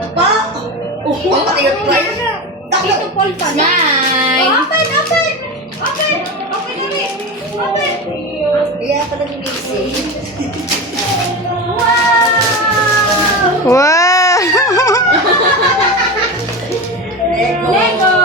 Pa! Oh, pati yung price. Dito, Paul pa. Smile! Open, open! Open! Open na rin! Open! Kaya pala ni Missy. Wow! Wow! Lego!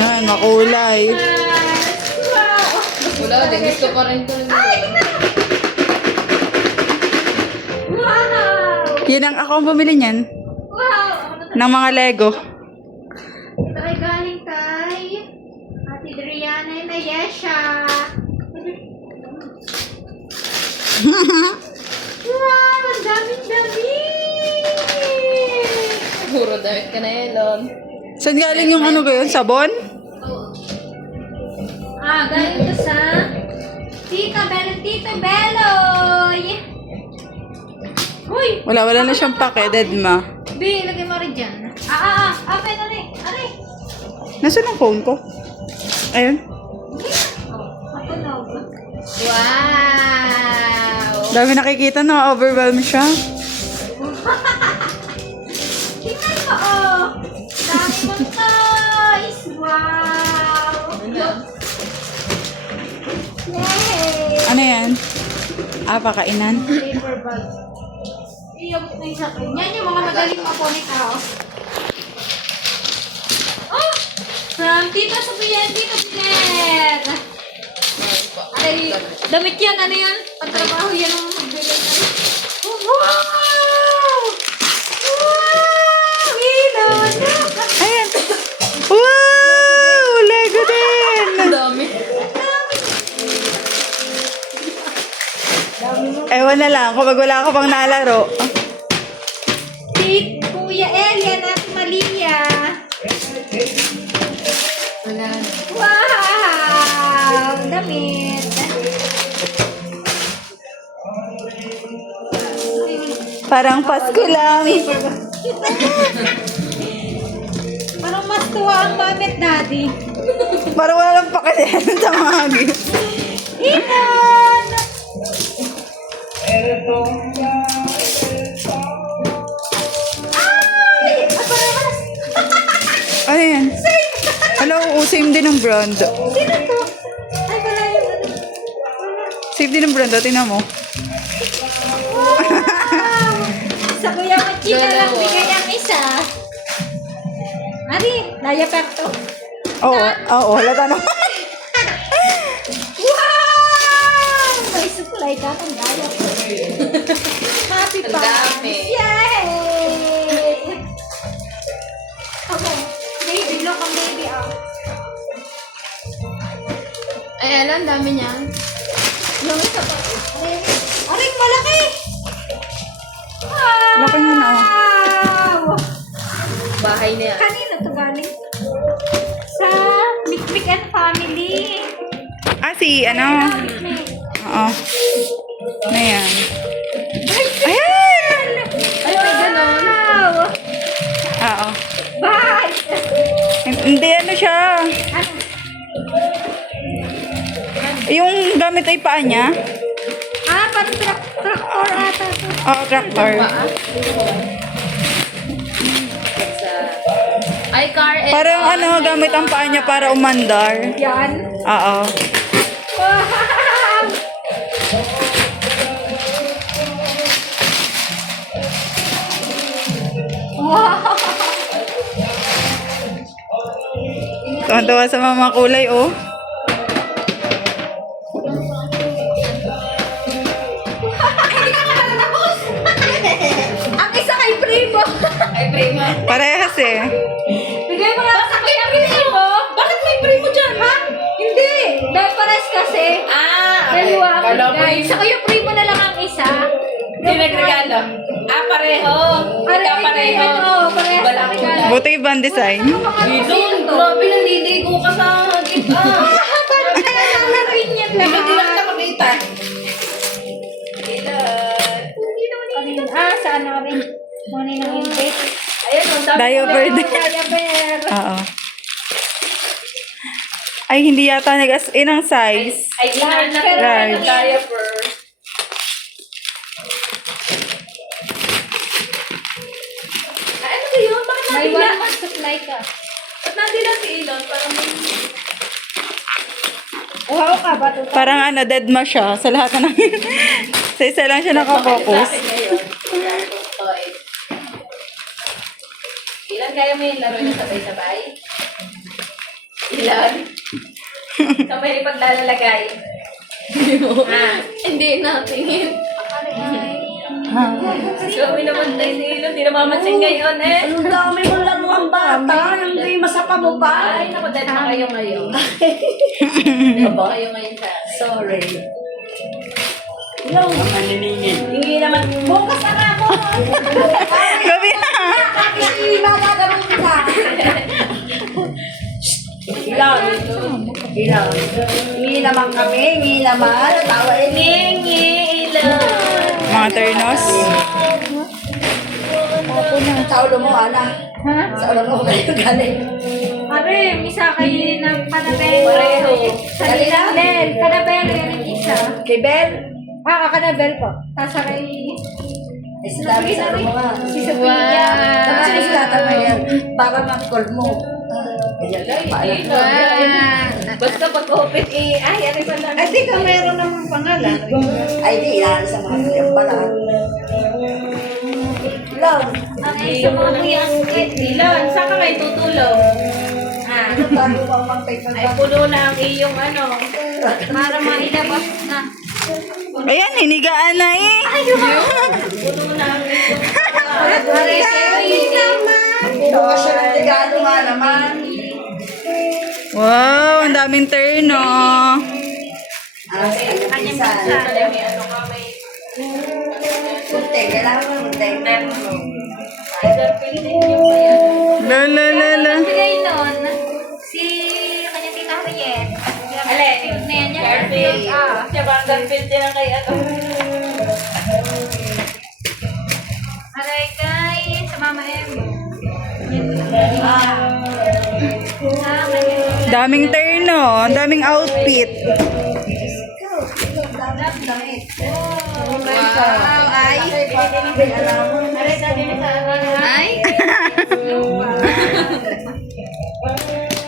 Ay, makulay. Wow! Wala, din gusto pa rin to. Wow! Yan ang ako ang bumili niyan. Wow! Ng mga Lego. Ito ay galing kay Ate Adriana and Ayesha. Wow! Ang dami-dami! Puro damit ka na yun, Lon. Saan galing yung ano ba yun? Sabon? Galing ko sa Tita Beloy! Uy! Wala na siyang pake, dead ma. B, lagay mo rin dyan. Open, ari! Nasaan ang phone ko? Ayun. Matunog. Wow! Dami nakikita na, overwhelm siya. Tingnan mo, oh! Dami mong toys! Wow! Yay! Ano yan? Pakainan. Paper bag. Iyabot na yung sa akin. Yan yung mga magaling mapunit, oh. Oh! From Tita Sofia and Tita Pinet. Ay, damit yan. Ano yan? Pagtrabaho yan ang magbili. Oh, wow! Wow! Ilon! Ayan. Wow! Lego din! Ang dami. Ewan na lang, kapag wala ka pang nalaro. Si Kuya Elian at Malia. Wala. Wow! Damit! Parang Pasko lang. Parang mas tuwa ang gamit, Daddy. Parang wala lang pakailan sa mga gift. Ilan! Ay! Parehas! Ano yan? Hello, same din ng brand. Sino to? Ay, wala yung ano. Same din ng brand, tingnan mo. Wow! Sa Kuya Machi na lang bigay ang isa. Ari, nayapap to. Oo, halata na. Wow! May sukulay ka kung daya po. Happy Ang pa! dami. Yay! Okay. Baby, look ang baby, oh. Ay, alam, dami niyan. Yung isa pa. Aring malaki! Wow! Laki niya na, oh. Bahay na yan. Kanino to galing? Sa Mikmik and Family. Si ano? Mikmik. Oo. Na yan. Ayan! Ay, may ganon. Wow! Oo. Bye! Hindi, ano siya? Ano? Yung gamit ay paa niya? Parang tractor ata to. Oo, tractor. Paa. Ay, car and... Parang ano, gamit ang paa niya para umandar. Yan. Oo. Wow! Wow! Tuwan-tuwa sa mga kulay, oh. Ang isa kay Primo. Ay, prima. Parehas eh. Bigay mo lang sa kaya Primo. Bakit may Primo dyan, ha? Hindi. Dahil pares kasi. Dalawa ang Kala ko bigay. yung- Sa kayo Primo na lang ang isa. Hindi nagregalo. Pareho. Ikaw pareho. Parehas Wala ang ko regalo. Buti ibang design. Dito, grabe, nandidigo ka sa gift. Parang nalala rin yan Hindi lahat. lang kita makita. Sa ano rin. Muna ng invite. Ayan, ang dami. Diaper din. Diaper. Oo. Ay, hindi yata nag-as-in ang size. Ay, large na Large. diaper. mag-supply ka. Ba't nandito si Elon? Parang may... Wow ka ba? Parang ano, dead ma siya sa lahat na namin. Sa isa lang siya nakafocus. Ilan kaya mo yung laro niyo sabay-sabay? Ilan? Kamay paglalagay. Hindi natingin. Kami naman tayo si Elon, hindi na mamasin ngayon eh. Ang dami mo lang ang bata. Hindi masapa mo pa. Ay, naku, dead na kayo ngayon. Dead ba kayo ngayon sa... Sorry. Hindi naman... Bukas na ako. Gabi na! Hindi magagaroon ka. Ilan? Ilan? Hingi naman kami. Hingi naman. Tawa Ngingi, Elon. Mga ternos. Sa ulo mo, Ana. Ha? Sa ulo mo kayo galing. Pare, isa kayo ng Panabel. Pareho. Sa Panabel. Panabel, yung isa. Kay Ben. Kanabel po. Tapos kay... Sabi sa ulo mo nga. Si Sophia. Tapos sinistata mo yan. Para mag-call mo. Ayan, paalam. Basta pag-open eh, ay, ano ba lang? Ay, di ka meron namang pangalan. Ay, di, yan sa mga kanyang pala. Love. Okay, sa mga kuya. Elon, saan ka kayo tutulog? Ano tayo bang magpapagpapag? Ay, puno na ang iyong ano. Para mailabas na. Ayan, hinigaan na eh. Puno na ang iyong... Pare, Ito siya ng regalo nga naman. Wow, ang daming terno. Ang kanyang pinsan. May ano ka, may... Munting, kailangan mo munting. Girlfriend din yung bayan. La la la la. bigay nun, si kanyang tita Harriet. Ale, Field na yan. Garfield. Siya ba ang Garfield din ang kay ano? Aray kay sa Mama M. Daming terno, ang daming outfit. Wow, ay. Aray, sabi ni sa ano? Ay.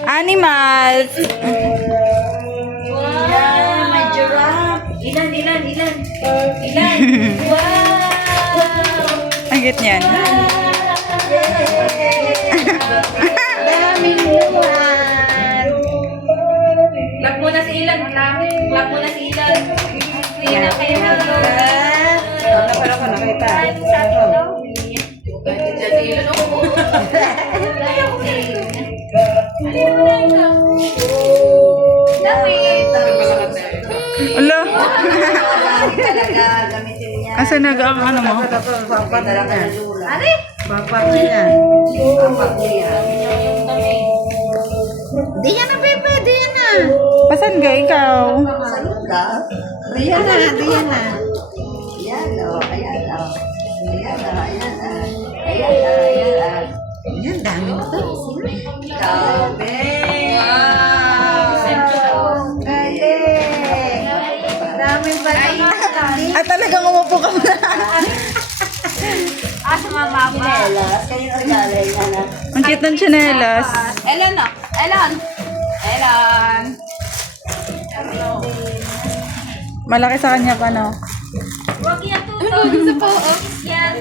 Animals. Yan, may giraffe. Ilan? Ilan? Wow! Ang cute niyan. Daming luwan. Lock mo na si Ilan. Lock mo na si Ilan. Ilan na kayo na. Ano pala ko nakita? Dyan Ilan ako. Ala, Talaga, gamitin niya. asa nag ang ano mo? Dala ka ng lula. Ari. Papak niya. Papak niya. Di yan na, Pepe. Di yan na. Pasan ka ikaw? Sa lula. Diyan na. Diyan na. Ayan o, ayan o. Ayan o, ayan o. Ayan o, ayan o. Yan, dami mo to. Kabe. Dami ba At talagang umupo ka na. sa mama ba? Chinelas. Kanino galing yan ah? Ang cute ng tsinelas. Elon, no? Elon. Elon. Malaki sa kanya pa, no? Huwag yan to. Sa po. Yan.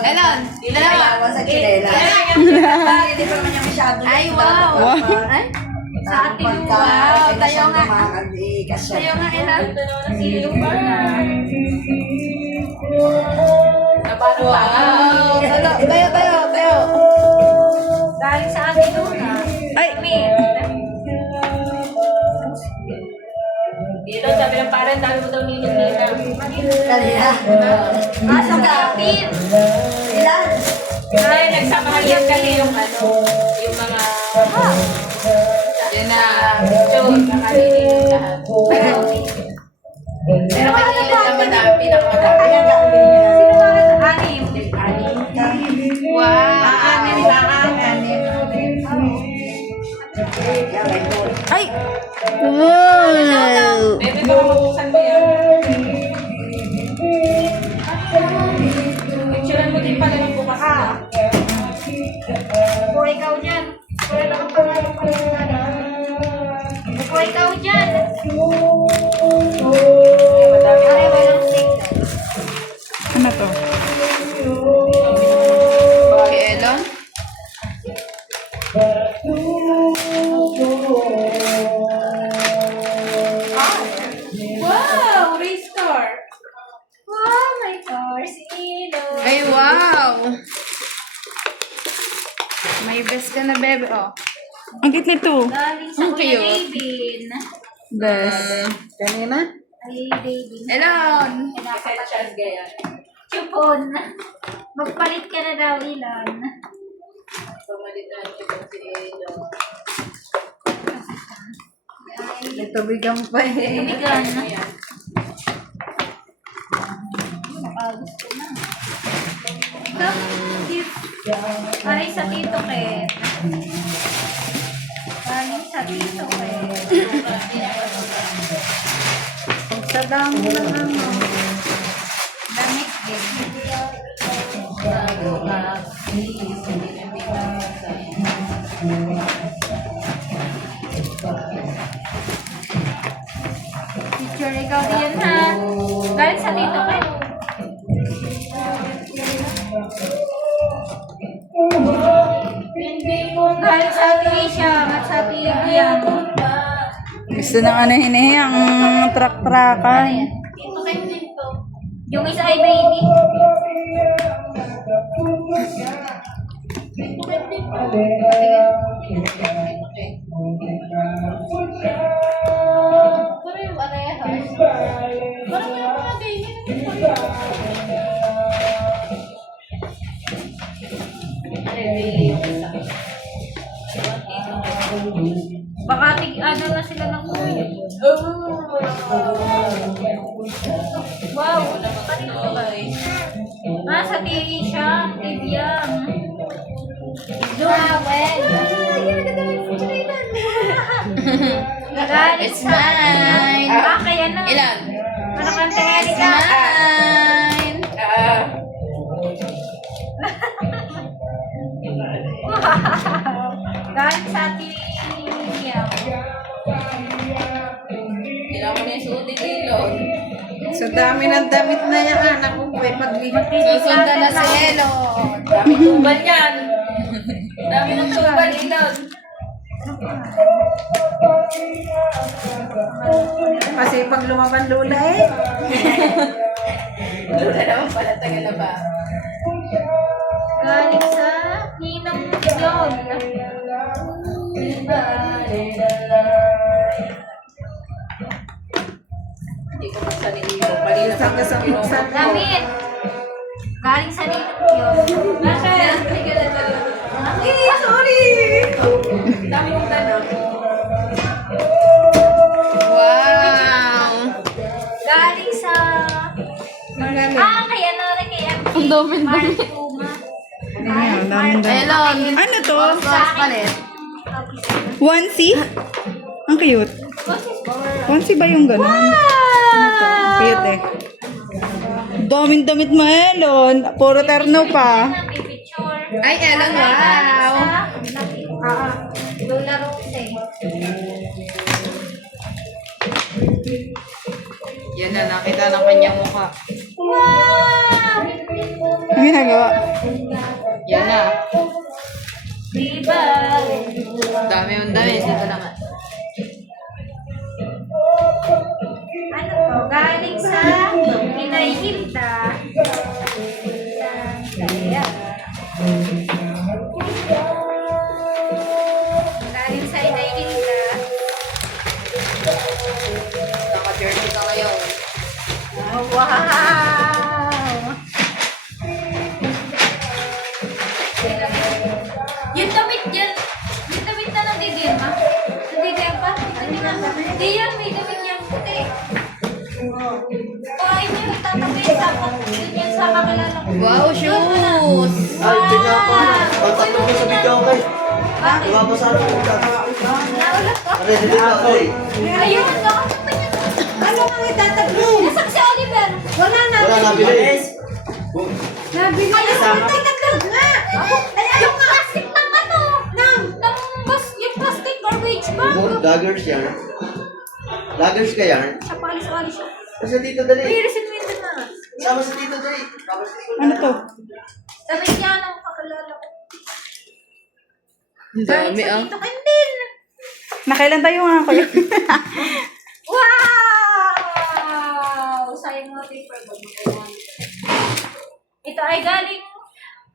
Elon. Ilawa sa chinelas. Hindi pa naman yung masyado. Ay, wow. Wow. Ay, sa ating wow. Tayo nga. Tayo Tayo nga, Elon. Wow! Tayo. Dahil sa ating luna. Ay, Dito, sabi ng parang, dami mo daw ninit-ninang. Kanina. Asa ka, Pin? Ilan? Ay, nagsamahan yan kasi yung ano, yung mga... Yan na, picture, nakalinig yung lahat. Pero kanina naman na, pinakamadami. Ayan ka. Sino para sa anim? Wow. Yan, may gold. ay. Wow. Bebe, baka mabuksan mo yan. Picturean mo din pala ng bukas na. Wow! Race car. Wow, my car. Si Ilo. Ay, wow! May best ka na, bebe. Oh. Ang cute nito. Galing sa Ang Kuya cute. David. Best. Kanina? Ay, David. Elon! Chance gaya. Chupon. Magpalit ka na daw, Ilan. Pumalit na si Ilo. Nagtubigan pa eh. Tubigan. Ayan. Gusto na. Ito, gift. Galing sa Tito Ket. Galing sa Tito Ket. Sa dami na ano. Damit din. Picture ikaw din ha. Galing sa Tito Ket. Galing sa Atisha at sa Tigyan. Gusto ng anahin eh, ang truck-truckan. Tito Ket din to. Yung isa ay baby. Pero yung parehas. Parang yung mga baby. Baka ano na sila ng kuya. Wow, kanino to guys? Ah, sa TV siya, Tibyang. Joel. Nagalit It's sa... mine. Ah, kaya na. Ilan? Ano kang tingali ka? Mine! Galit sa Tibyang. Kailangan mo na yung suot ni Ilo. Sa dami ng damit na yan, anak ko may paglipat. Susundan na si Elon. Dami tumbal yan. Dami ng tumbal, Ilon. Kasi pag lumaban lula eh. Lula naman pala, tagal na ba? Galing sa Ninong John. Hindi ko pa sa ni Ilo. Kanina pa Sa buksan mo. Damit. Galing sa Ninong John. Bakit? Hindi ka na talaga. Sorry! Dami mong tanong. Wow! Galing sa... Ah, kaya na rin kaya. Ang dami. Ayan, dami. Elon. Ano to? palit. Onesie? Ang cute. Onesie ba yung ganun? Wow! Cute eh. Daming damit mo, Elon. Puro terno pa. Ay, Elon, wow! Lola Rose. Yan na, nakita ng kanyang mukha. Wow! Ang ginagawa? Yan na. Diba? Dami yung dami. Sito naman. Ano to? Galing sa Inay Hilda. Kaya. Galing sa Inay Hilda. Naka-jersey ka ngayon. Wow! Yung damit yan. Yung damit na nandidiyan ma. Nandidiyan pa? Hindi yan. May damit yan. Puti. O ay may tatabi sa yun yan sa kakilala ko. Wow, shoes! Ay, tingnan ko. Pagtatlo ko sa video ko kay. Bakit? Ibabasa ko. Naulat ko? Ready ka kay. Ayun, nakakita niya. Ano ang itataglo? Nasaan si Oliver? Wala na. Wala nabili. Nabili na sa itataglo nga. Yung plastic ng ano? Yung plastic garbage bag. Daggers yan. Daggers ka yan. Siya palis-alis siya. Kasi dito dali. Ay, resinwento na. Sama sa dito dali. Sama sa dito. Ano to? Sabi niya ng kakilala ko. Ang dami Sa ah. Tito Kendall. Nakailan tayo nga kayo? Wow! Ito ay galing,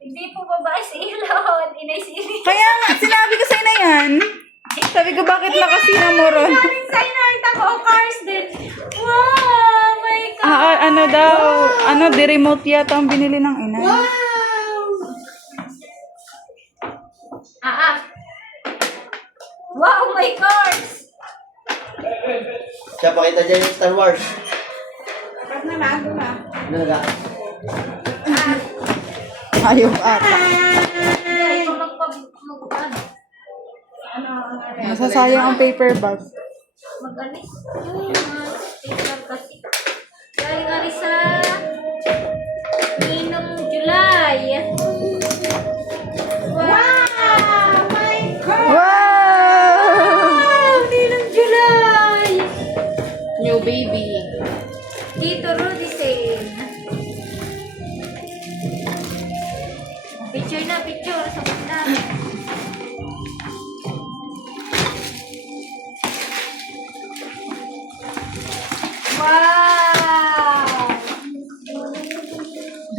hindi po babae si Ilon, inay si Ilon. Kaya nga, sinabi ko sa'yo na yan. Sabi ko, bakit nakasina mo ron? Galing sa'yo nakita ko, cars din. Wow, my God. Ano daw, the remote yata ang binili ng ina. Wow, my cars. Siya, pakita dyan yung Star Wars. Bakit na nago na? Ano nga? Ayaw ata. Hindi, ito mag-ano. Nasasayang ang paper bag. Mag-alis. Paper kasi. Galing alis sa Ninong July. Wow! My God! Wow! Ninong July! New baby. Tito Rudy Sane. Picture na, picture. Sabot na. Wow!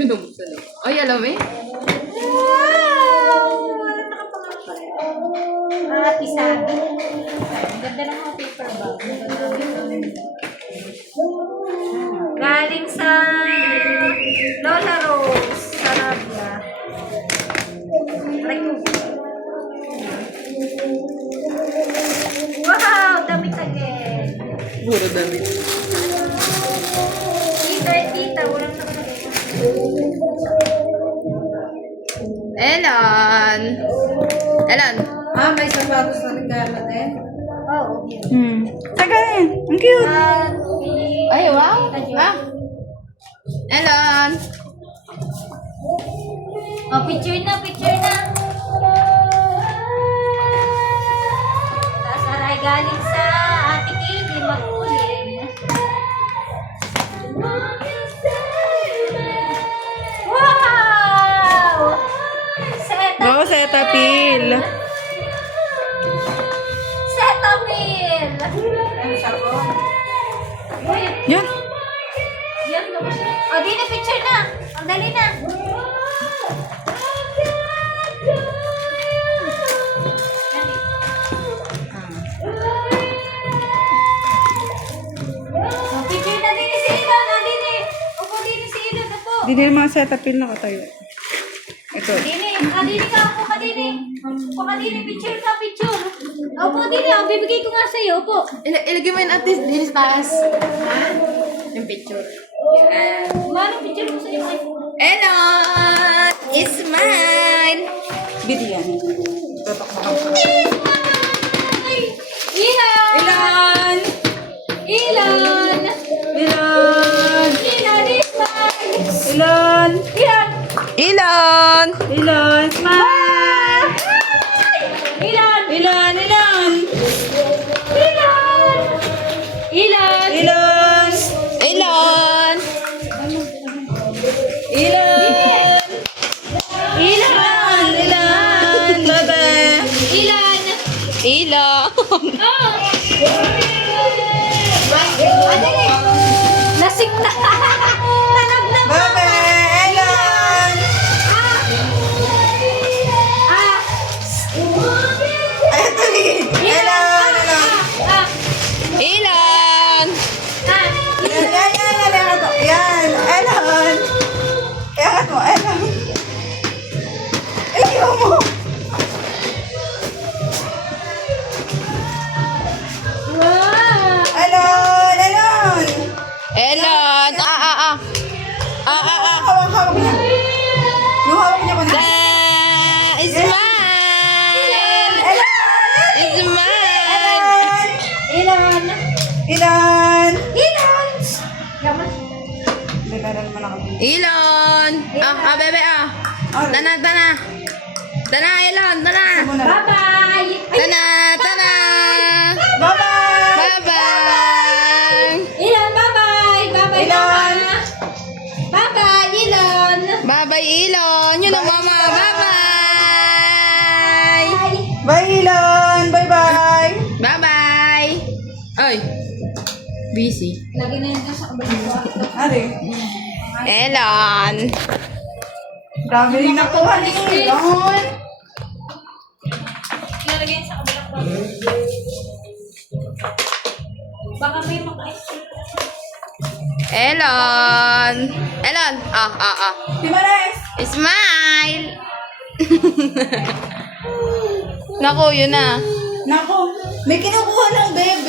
Binubuksan eh. Ay, alam eh. Wow! Wala nakapangalan. Isabi. Ang ganda ng mga paper bag. Galing sa Lola Rose, Sarabia. Aray ko. Wow! Damit again. Puro damit. Tita, walang nakalagay. Elan! Elan! May sapatos na regalo din. Oo. Taga eh. Ang cute. Ay, wow! Elan! Oh, picture na, picture na. Tapos aray galing sa Ate Katie Magulin. Wow! Wow, Cetaphil. Cetaphil! Uy, Yan. yan naman siya. Oh, di na picture na. Ang dali na. Oh, picture na din si Ilon. Ah, din eh. Upo din si Ilon. Upo. Di din mga Cetaphil nakatayo. Ito. Dini, dini ka, upo ka dini. Upo ka dini, picture ka, picture. Upo dini, bibigay ko nga sa'yo, upo. Ilagay mo yun at least din sa taas. Yung picture. Yan. Manong picture mo sa'yo, ay. Elan! It's mine! Bidi yan. Ilan! Ilan! Ilan! Ilan! Ilan is mine! Ilan! Ilan! Ilan! Ilan! Smile! Ilan! Ilan! Ilan! Ilan! Ilan! Ilan! Ilan! Ilan! Ilan! Ilan! Bebe! Ilan! Ilan! Oh! Adali! Lasing na! Tanag na! Bebe! Ilan! Ay, tuloy! Ilan! Ilan! Ilan! Yan, yan, yan, yan, yan, yan, Elan! Iangat mo, Elan! Ilayo mo! Wow! Elan! Elan! Elan! Hawak, hawak niya. Yung hawak niya ko na. It's mine! Elan! It's mine! Elan! Ilan! Ilan! Ilan! Yaman. Dalaran mo na kami. Ilan! Bebe Tana, tana! Tana, Ilan! Tana! Bye-bye! Tana, tana! Bye-bye! Bye-bye! Ilan, bye-bye! Bye-bye, Ilan! Mama! Bye-bye, Ilan! Bye-bye, Ilan! Yun ang mama! Bye-bye! Bye, Ilan! Bye-bye! Bye-bye! Ay! Busy. Lagi na yun dun sa kabilang kwarto. Ari? Elan! Grabe rin nakuha ni Elon. Ilalagay sa kabilang kwarto. Baka may maka-ice cream. Elon! Elon! Di ba, Rice? Smile! Naku, yun na. Naku, may kinukuha ng babe.